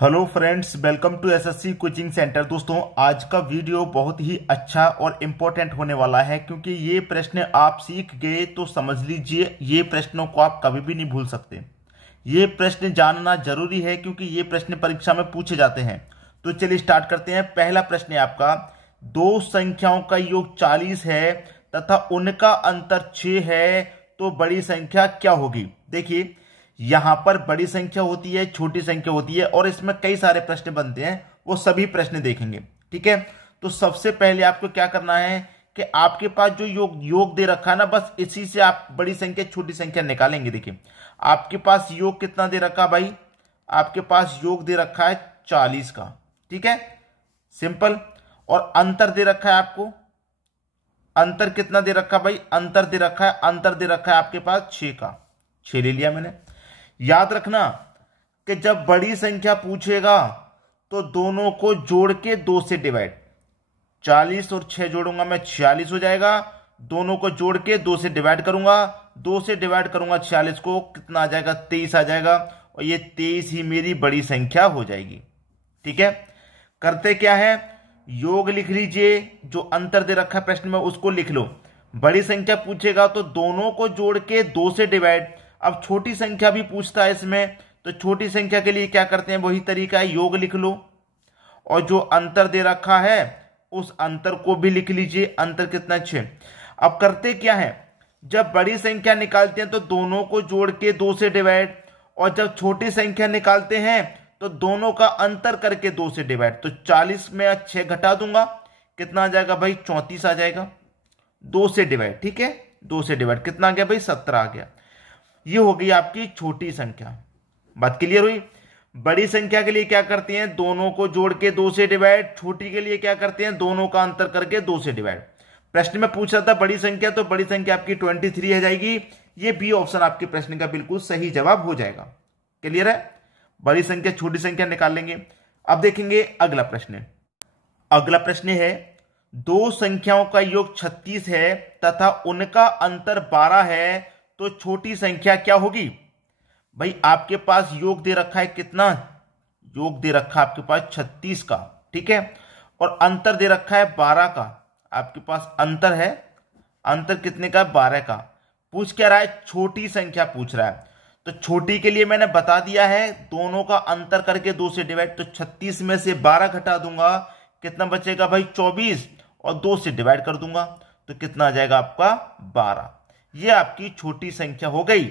Hello friends, welcome to SSC coaching centre. दोस्तों, आज का वीडियो बहुत ही अच्छा और इम्पोर्टेंट होने वाला है, क्योंकि ये प्रश्न आप सीख गए तो समझ लीजिए ये प्रश्नों को आप कभी भी नहीं भूल सकते। ये प्रश्न जानना जरूरी है क्योंकि ये प्रश्न परीक्षा में पूछे जाते हैं। तो चलिए स्टार्ट करते हैं। पहला प्रश्न है आपका, दो संख्याओं का योग 40 है तथा उनका अंतर 6 है, तो बड़ी संख्या क्या होगी। देखिए, यहां पर बड़ी संख्या होती है, छोटी संख्या होती है, और इसमें कई सारे प्रश्न बनते हैं, वो सभी प्रश्न देखेंगे। ठीक है, तो सबसे पहले आपको क्या करना है कि आपके पास जो योग दे रखा है ना, बस इसी से आप बड़ी संख्या छोटी संख्या निकालेंगे। देखिए, आपके पास योग कितना दे रखा भाई, आपके पास योग दे रखा है 40 का। ठीक है, सिंपल। और अंतर दे रखा है आपको, अंतर कितना दे रखा भाई, अंतर दे रखा है, अंतर दे रखा है आपके पास 6 का। 6 ले लिया मैंने। याद रखना कि जब बड़ी संख्या पूछेगा तो दोनों को जोड़ के 2 से डिवाइड, 40 और 6 जोड़ूंगा मैं 46 हो जाएगा। दोनों को जोड़ के 2 से डिवाइड करूंगा, 2 से डिवाइड करूंगा 46 को, कितना आ जाएगा, 23 आ जाएगा, और ये 23 ही मेरी बड़ी संख्या हो जाएगी। ठीक है, करते क्या है, योग लिख लीजिए, जो अंतर दे रखा है प्रश्न में उसको लिख लो। बड़ी संख्या पूछेगा तो दोनों को जोड़ के 2 से डिवाइड। अब छोटी संख्या भी पूछता है इसमें, तो छोटी संख्या के लिए क्या करते हैं, वही तरीका है, योग लिख लो, और जो अंतर दे रखा है उस अंतर को भी लिख लीजिए। अंतर कितना, 6। अब करते क्या है, जब बड़ी संख्या निकालते हैं तो दोनों को जोड़ के 2 से डिवाइड, और जब छोटी संख्या निकालते हैं तो दोनों का अंतर करके 2 से डिवाइड। तो 40 में 6 घटा दूंगा, कितना आ जाएगा भाई, 34 आ जाएगा। 2 से डिवाइड, ठीक है, 2 से डिवाइड कितना आ गया भाई, 17 आ गया। ये हो गई आपकी छोटी संख्या। बात क्लियर हुई। बड़ी संख्या के लिए क्या करते हैं, दोनों को जोड़ के 2 से डिवाइड। छोटी के लिए क्या करते हैं, दोनों का अंतर करके 2 से डिवाइड। प्रश्न में पूछ रहा था बड़ी संख्या, तो बड़ी संख्या आपकी 23 हो जाएगी। ये बी ऑप्शन आपके प्रश्न का बिल्कुल सही जवाब हो जाएगा। क्लियर है, बड़ी संख्या छोटी संख्या निकाल लेंगे। अब देखेंगे अगला प्रश्न। अगला प्रश्न है, दो संख्याओं का योग 36 है तथा उनका अंतर 12 है, तो छोटी संख्या क्या होगी। भाई आपके पास योग दे रखा है कितना, योग दे रखा है आपके पास 36 का। ठीक है, और अंतर दे रखा है 12 का। आपके पास अंतर है, अंतर कितने का, 12 का। पूछ क्या रहा है, छोटी संख्या पूछ रहा है। तो छोटी के लिए मैंने बता दिया है, दोनों का अंतर करके 2 से डिवाइड। तो 36 में से 12 घटा दूंगा, कितना बचेगा भाई, 24, और 2 से डिवाइड कर दूंगा, तो कितना आ जाएगा आपका, 12। ये आपकी छोटी संख्या हो गई।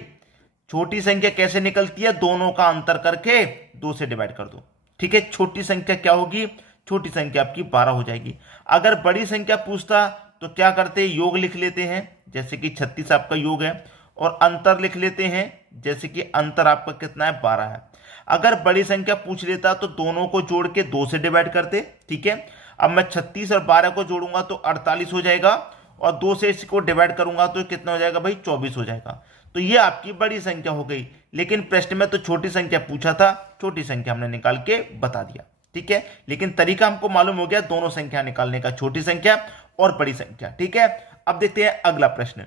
छोटी संख्या कैसे निकलती है, दोनों का अंतर करके 2 से डिवाइड कर दो। ठीक है, छोटी संख्या क्या होगी, छोटी संख्या आपकी 12 हो जाएगी। अगर बड़ी संख्या पूछता तो क्या करते, योग लिख लेते हैं, जैसे कि 36 आपका योग है, और अंतर लिख लेते हैं, जैसे कि अंतर आपका कितना है, 12 है। अगर बड़ी संख्या पूछ लेता तो दोनों को जोड़ के 2 से डिवाइड करते। ठीक है, अब मैं 36 और 12 को जोड़ूंगा तो 48 हो जाएगा, और 2 से इसको डिवाइड करूंगा तो कितना हो जाएगा भाई, 24 हो जाएगा। तो ये आपकी बड़ी संख्या हो गई। लेकिन प्रश्न में तो छोटी संख्या पूछा था, छोटी संख्या हमने निकाल के बता दिया। ठीक है, लेकिन तरीका हमको मालूम हो गया दोनों संख्या निकालने का, छोटी संख्या और बड़ी संख्या। ठीक है, अब देखते हैं अगला प्रश्न।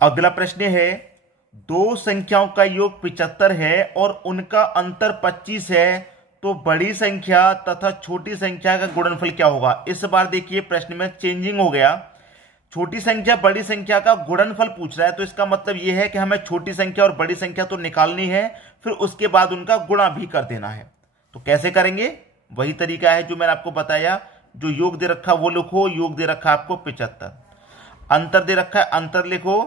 अगला प्रश्न है, दो संख्याओं का योग 75 है और उनका अंतर 25 है, तो बड़ी संख्या तथा छोटी संख्या का गुणनफल क्या होगा। इस बार देखिए प्रश्न में चेंजिंग हो गया, छोटी संख्या बड़ी संख्या का गुणनफल पूछ रहा है। तो इसका मतलब यह है कि हमें छोटी संख्या और बड़ी संख्या तो निकालनी है, फिर उसके बाद उनका गुणा भी कर देना है। तो कैसे करेंगे, वही तरीका है जो मैंने आपको बताया। जो योग दे रखा वो लिखो, योग दे रखा आपको 75, अंतर दे रखा है, अंतर लिखो।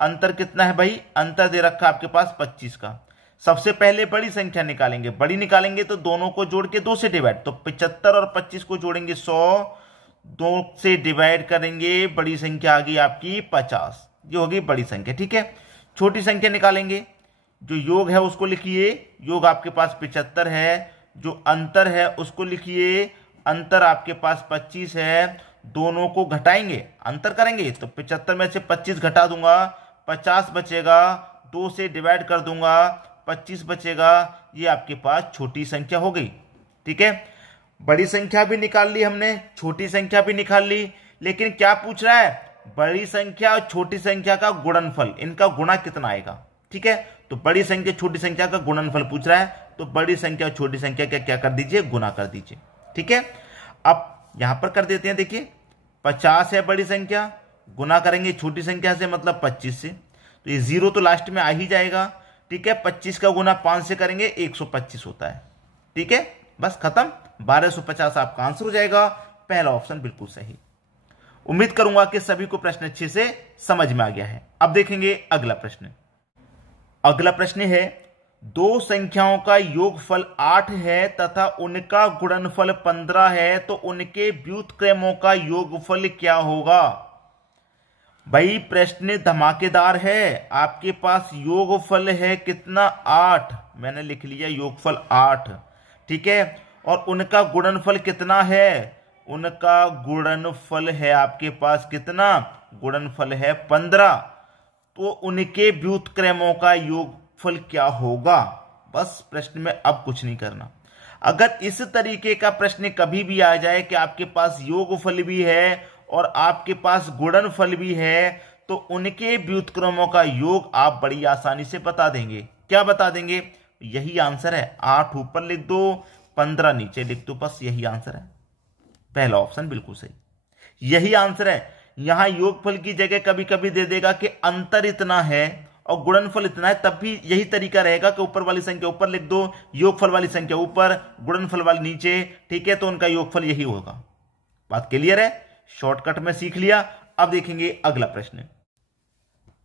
अंतर कितना है भाई, अंतर दे रखा आपके पास 25 का। सबसे पहले बड़ी संख्या निकालेंगे, बड़ी निकालेंगे तो दोनों को जोड़ के 2 से डिवाइड। तो 75 और 25 को जोड़ेंगे 100, 2 से डिवाइड करेंगे, बड़ी संख्या आ गई आपकी 50। ये होगी बड़ी संख्या। ठीक है, छोटी संख्या निकालेंगे, जो योग है उसको लिखिए, योग आपके पास 75 है। जो अंतर है उसको लिखिए, अंतर आपके पास 25 है। दोनों को घटाएंगे, अंतर करेंगे, तो 75 में से 25 घटा दूंगा, 50 बचेगा, 2 से डिवाइड कर दूंगा, 25 बचेगा। ये आपके पास छोटी संख्या हो गई। ठीक है, बड़ी संख्या भी निकाल ली हमने, छोटी संख्या भी निकाल ली, लेकिन क्या पूछ रहा है, बड़ी संख्या और छोटी संख्या का गुणनफल, इनका गुणा कितना आएगा। ठीक है, तो बड़ी संख्या छोटी संख्या का गुणनफल पूछ रहा है, तो बड़ी संख्या और छोटी संख्या क्या कर दीजिए, गुना कर दीजिए। ठीक है, अब यहां पर कर देते हैं। देखिए 50 है बड़ी संख्या, गुना करेंगे छोटी संख्या से मतलब 25 से, तो ये 0 तो लास्ट में आ ही जाएगा। ठीक है, 25 का गुना 5 से करेंगे 125 होता है। ठीक है, बस खत्म, 1250 आपका आंसर हो जाएगा। पहला ऑप्शन बिल्कुल सही। उम्मीद करूंगा कि सभी को प्रश्न अच्छे से समझ में आ गया है। अब देखेंगे अगला प्रश्न। अगला प्रश्न है, दो संख्याओं का योगफल 8 है तथा उनका गुणनफल 15 है, तो उनके व्युत्क्रमों का योगफल क्या होगा? भाई प्रश्न धमाकेदार है। आपके पास योगफल है कितना, 8, मैंने लिख लिया योगफल 8। ठीक है, और उनका गुणनफल कितना है, उनका गुणनफल है आपके पास कितना, गुणनफल है 15, तो उनके व्युत्क्रमों का योगफल क्या होगा? बस प्रश्न में अब कुछ नहीं करना। अगर इस तरीके का प्रश्न कभी भी आ जाए कि आपके पास योगफल भी है और आपके पास गुणनफल भी है, तो उनके व्युत्क्रमों का योग आप बड़ी आसानी से बता देंगे। क्या बता देंगे? यही आंसर है। 8 ऊपर लिख दो, 15 नीचे लिख दो, बस यही आंसर है। पहला ऑप्शन बिल्कुल सही, यही आंसर है। यहां योगफल की जगह कभी कभी दे देगा कि अंतर इतना है और गुणनफल इतना है, तब भी यही तरीका रहेगा कि ऊपर वाली संख्या ऊपर लिख दो, योगफल वाली संख्या ऊपर, गुणनफल वाली नीचे। ठीक है, तो उनका योगफल यही होगा। बात क्लियर है, शॉर्टकट में सीख लिया। अब देखेंगे अगला प्रश्न।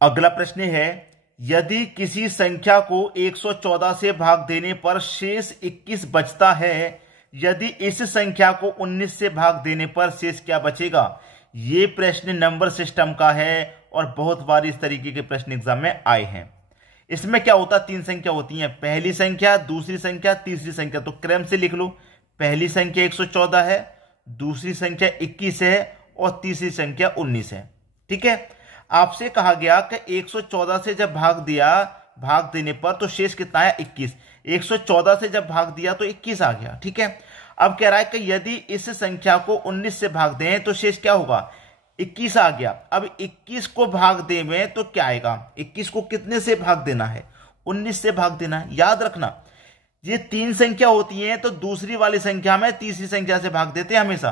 अगला प्रश्न है, यदि किसी संख्या को 114 से भाग देने पर शेष 21 बचता है, यदि इस संख्या को 19 से भाग देने पर शेष क्या बचेगा? यह प्रश्न नंबर सिस्टम का है और बहुत बार इस तरीके के प्रश्न एग्जाम में आए हैं। इसमें क्या होता है, 3 संख्या होती हैं, पहली संख्या, दूसरी संख्या, तीसरी संख्या। तो क्रम से लिख लो, पहली संख्या 114 है, दूसरी संख्या 21 है और तीसरी संख्या 19 है। ठीक है, आपसे कहा गया कि 114 से जब भाग देने पर तो शेष कितना है, 21। 114 से जब भाग दिया तो 21 आ गया। ठीक है, अब कह रहा है कि यदि इस संख्या को 19 से भाग दें तो शेष क्या होगा, 21 आ गया। अब 21 को भाग दे में तो क्या आएगा, 21 को कितने से भाग देना है, 19 से भाग देना है। याद रखना, ये 3 संख्या होती है तो दूसरी वाली संख्या में तीसरी संख्या से भाग देते हैं हमेशा।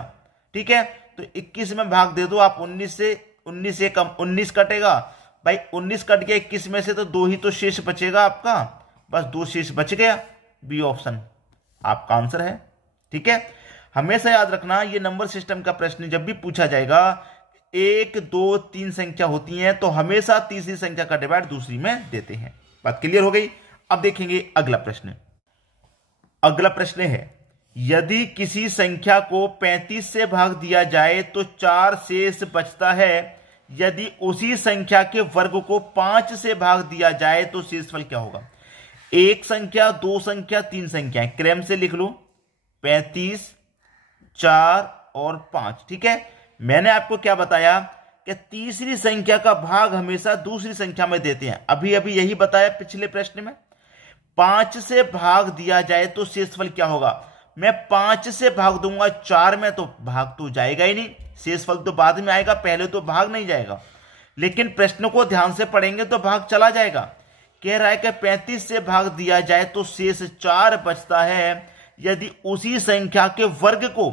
ठीक है, तो 21 में भाग दे दो आप 19 से, 19 से कम 19 कटेगा भाई, 19 कट गया 21 में से, तो 2 ही तो शेष बचेगा आपका, बस 2 शेष बच गया। बी ऑप्शन आपका आंसर है। ठीक है, हमेशा याद रखना, ये नंबर सिस्टम का प्रश्न जब भी पूछा जाएगा, 1, 2, 3 संख्या होती हैं तो हमेशा तीसरी संख्या का डिवाइड दूसरी में देते हैं। बात क्लियर हो गई। अब देखेंगे अगला प्रश्न। अगला प्रश्न है, यदि किसी संख्या को 35 से भाग दिया जाए तो 4 शेष बचता है, यदि उसी संख्या के वर्ग को 5 से भाग दिया जाए तो शेषफल क्या होगा? एक संख्या, 2 संख्या, 3 संख्याएं, क्रम से लिख लो, 35, 4 और 5। ठीक है, मैंने आपको क्या बताया कि तीसरी संख्या का भाग हमेशा दूसरी संख्या में देते हैं। अभी यही बताया पिछले प्रश्न में। 5 से भाग दिया जाए तो शेषफल क्या होगा? मैं 5 से भाग दूंगा 4 में तो भाग तो जाएगा ही नहीं, शेषफल तो बाद में आएगा, पहले तो भाग नहीं जाएगा। लेकिन प्रश्न को ध्यान से पढ़ेंगे तो भाग चला जाएगा। कह रहा है कि 35 से भाग दिया जाए तो शेष 4 बचता है, यदि उसी संख्या के वर्ग को,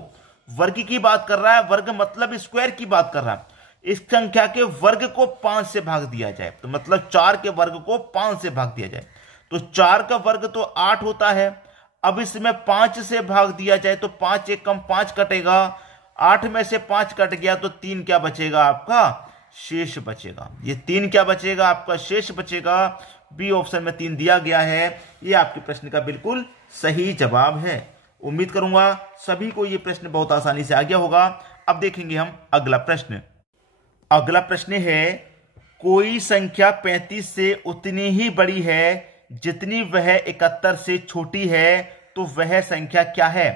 वर्ग की बात कर रहा है, वर्ग मतलब स्क्वायर की बात कर रहा है, इस संख्या के वर्ग को 5 से भाग दिया जाए, तो मतलब 4 के वर्ग को 5 से भाग दिया जाए, तो 4 का वर्ग तो 8 होता है। अब इसमें 5 से भाग दिया जाए तो 5 एक कम 5 कटेगा, 8 में से 5 कट गया तो 3 क्या बचेगा आपका, शेष बचेगा। ये 3 क्या बचेगा आपका, शेष बचेगा। बी ऑप्शन में 3 दिया गया है। ये आपके प्रश्न का बिल्कुल सही जवाब है। उम्मीद करूंगा सभी को ये प्रश्न बहुत आसानी से आ गया होगा। अब देखेंगे हम अगला प्रश्न। अगला प्रश्न है, कोई संख्या 35 से उतनी ही बड़ी है जितनी वह 71 से छोटी है, तो वह संख्या क्या है?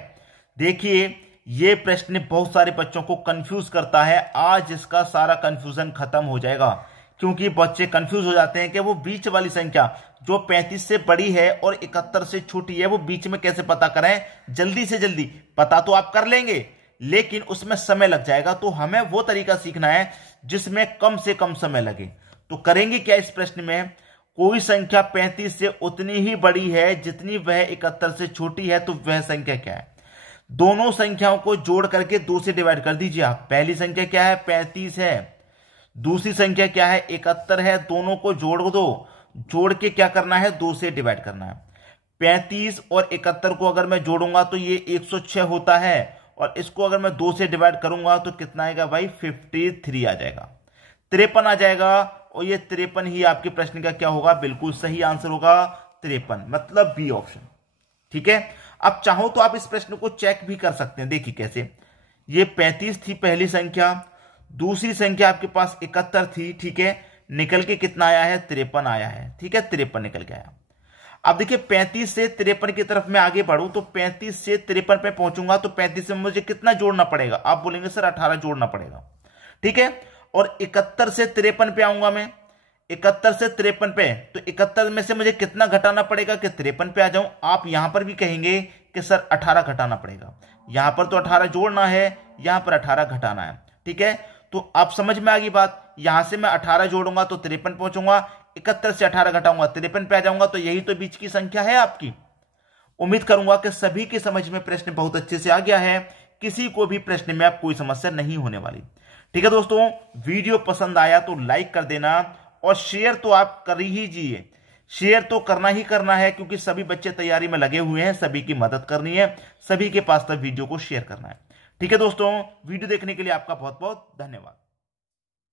देखिए, यह प्रश्न बहुत सारे बच्चों को कंफ्यूज करता है। आज इसका सारा कंफ्यूजन खत्म हो जाएगा, क्योंकि बच्चे कंफ्यूज हो जाते हैं कि वो बीच वाली संख्या जो 35 से बड़ी है और 71 से छोटी है, वो बीच में कैसे पता करें। जल्दी से जल्दी पता तो आप कर लेंगे, लेकिन उसमें समय लग जाएगा। तो हमें वो तरीका सीखना है जिसमें कम से कम समय लगे। तो करेंगे क्या इस प्रश्न में, कोई संख्या 35 से उतनी ही बड़ी है जितनी वह 71 से छोटी है, तो वह संख्या क्या है? दोनों संख्याओं को जोड़ करके 2 से डिवाइड कर दीजिए आप। पहली संख्या क्या है? 35 है। दूसरी संख्या क्या है? 71 है। दोनों को जोड़ दो, जोड़ के क्या करना है? 2 से डिवाइड करना है। 35 और 71 को अगर मैं जोड़ूंगा तो ये 106 होता है, और इसको अगर मैं 2 से डिवाइड करूंगा तो कितना आएगा भाई? 53 आ जाएगा, 53 आ जाएगा। और ये 53 ही आपके प्रश्न का क्या होगा? बिल्कुल सही आंसर होगा 53, मतलब बी ऑप्शन। ठीक है, अब चाहो तो आप इस प्रश्न को चेक भी कर सकते हैं। देखिए कैसे, ये 35 थी पहली संख्या, दूसरी संख्या आपके पास 71 थी। ठीक है, निकल के कितना आया है? 53 आया है। ठीक है, 53 निकल के आया। अब देखिए 35 से 53 की तरफ मैं आगे बढ़ूं तो 35 से 53 पे पहुंचूंगा तो 35 से मुझे कितना जोड़ना पड़ेगा? आप बोलेंगे सर 18 जोड़ना पड़ेगा। ठीक है, और 71 से 53 पे आऊंगा मैं, 71 से 53 पे, तो 71 में से मुझे कितना घटाना पड़ेगा कि 53 पे आ जाऊं? आप यहां पर भी कहेंगे कि सर 18 घटाना पड़ेगा। यहां पर तो 18 जोड़ना है, यहां पर 18 घटाना है। ठीक है, तो आप समझ में आ गई बात। यहां से मैं 18 जोड़ूंगा तो 53 पहुंचूंगा, 71 से 18 घटाऊंगा 53 पे आ जाऊंगा, तो यही तो बीच की संख्या है आपकी। उम्मीद करूंगा कि सभी की समझ में प्रश्न बहुत अच्छे से आ गया है, किसी को भी प्रश्न में अब कोई समस्या नहीं होने वाली। ठीक है दोस्तों, वीडियो पसंद आया तो लाइक कर देना, और शेयर तो आप कर ही दीजिए। शेयर तो करना ही करना है, क्योंकि सभी बच्चे तैयारी में लगे हुए हैं, सभी की मदद करनी है, सभी के पास तक वीडियो को शेयर करना है। ठीक है दोस्तों, वीडियो देखने के लिए आपका बहुत बहुत धन्यवाद।